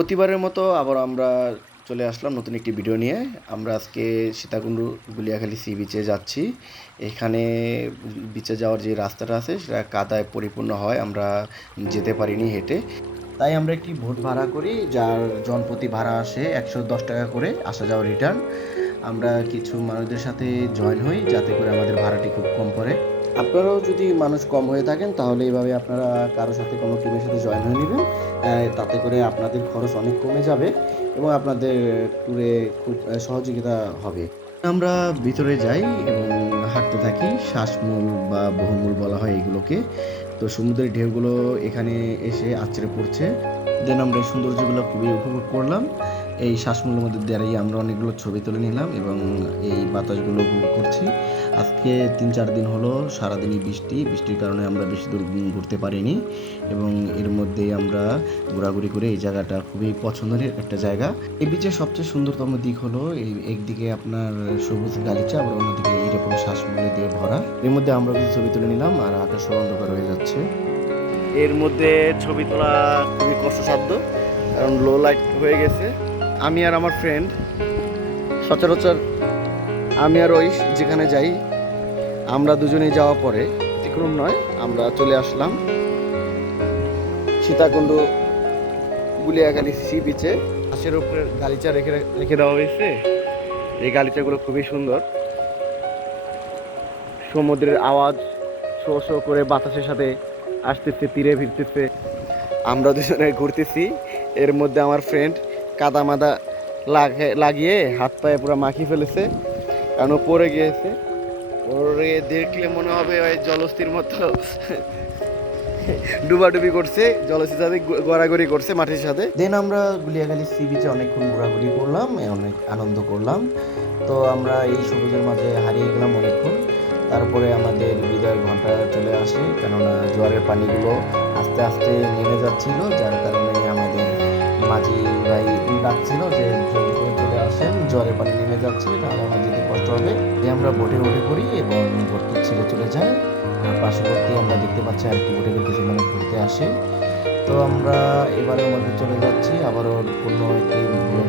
প্রতিবারের মতো আবার আমরা চলে আসলাম নতুন একটি ভিডিও নিয়ে। আমরা আজকে সীতাকুণ্ড গুলিয়াখালী সি বিচে যাচ্ছি। এখানে বিচে যাওয়ার যে রাস্তাটা আছে সেটা কাদায় পরিপূর্ণ হয়, আমরা যেতে পারিনি হেঁটে। তাই আমরা একটি বোট ভাড়া করি, যার জনপ্রতি ভাড়া আসে 110 টাকা করে, আসা যাওয়া রিটার্ন। আমরা কিছু মানুষদের সাথে জয়েন হই যাতে করে আমাদের ভাড়াটি খুব কম পড়ে। আপনারাও যদি মানুষ কম হয়ে থাকেন তাহলে এইভাবে আপনারা কারোর সাথে কোনো টিমের সাথে জয়েন হয়ে নেবেন। তাতে করে আপনাদের খরচ অনেক কমে যাবে এবং আপনাদের ট্যুরে খুব সহযোগিতা হবে। আমরা ভিতরে যাই এবং হাঁটতে থাকি। শ্বাসমূল বা বহুমূল বলা হয় এগুলোকে। তো সমুদ্রের ঢেউগুলো এখানে এসে আছড়ে পড়ছে। দেন আমরা এই সৌন্দর্যগুলো খুবই উপভোগ করলাম। এই শ্বাসমূলের মধ্যে দাঁড়িয়ে আমরা অনেকগুলো ছবি তুলে নিলাম এবং এই বাতাসগুলো উপভোগ করছি। আজকে ৩-৪ দিন হলো সারাদিনই বৃষ্টির কারণে আমরা বেশি দূর ঘুরতে পারিনি এবং এর মধ্যেই আমরা ঘোরাঘুরি করে এই জায়গাটা খুবই পছন্দের একটা জায়গা। এই বিচের সবচেয়ে সুন্দরতম দিক হলো এই একদিকে আপনার সবুজ গালিচা, আবার অন্যদিকে এইরকম শ্বাসমূলে দিয়ে ভরা। এর মধ্যে আমরা কিছু ছবি তুলে নিলাম আর আকাশও অন্ধকার হয়ে যাচ্ছে। এর মধ্যে ছবি তোলা খুবই কষ্টসাধ্য, কারণ লো লাইট হয়ে গেছে। আমি আর আমার ফ্রেন্ড সচরাচর আমি আর ওই যেখানে যাই আমরা দুজনেই যাওয়া পরে ব্যতিক্রম নয়, আমরা চলে আসলাম সীতাকুণ্ড গুলিয়াখালী সি বিচে। ঘাসের উপরে গালিচা রেখে রেখে দেওয়া হয়েছে। এই গালিচাগুলো খুবই সুন্দর। সমুদ্রের আওয়াজ শো শো করে বাতাসের সাথে আসতেছে, তীরে ভিড়তেছে। আমরা দুজনে ঘুরতেছি। এর মধ্যে আমার ফ্রেন্ড কাদা মাদা লাগিয়ে হাত পায়ে পুরো মাখিয়ে ফেলেছে, কারণ ও পড়ে গিয়েছে। ওরে দেখলে মনে হবে ওই জলস্থির মতো ডুবাডুবি করছে, জলস্থির সাথে গড়াগড়ি করছে মাটির সাথে। দেন আমরা গুলিয়াখালী সি বিচে অনেকক্ষণ ঘোরাঘুরি করলাম, অনেক আনন্দ করলাম। তো আমরা এই সবুজের মাঝে হারিয়ে গেলাম অনেকক্ষণ। তারপরে আমাদের বিদায়ের ঘন্টা চলে আসে, কেননা জোয়ারের পানিগুলো আস্তে আস্তে নেমে যাচ্ছিল, যার কারণে আমাদের মাঝি ভাই ডাকছিল যে জলদি করে চলে আসেন, জোয়ারের পানি নেমে যাচ্ছে, তাহলে আমার যেতে কষ্ট হবে। আমরা বোটে উঠে পড়ি এবং বোটটি ছেড়ে চলে যায়। আর পার্শ্ববর্তী আমরা দেখতে পাচ্ছি আরেকটি বোটে কিছু মানুষ ঘুরতে আসে। তো আমরা এবারের মধ্যে চলে যাচ্ছি আবারও অন্য একটি ব্লগ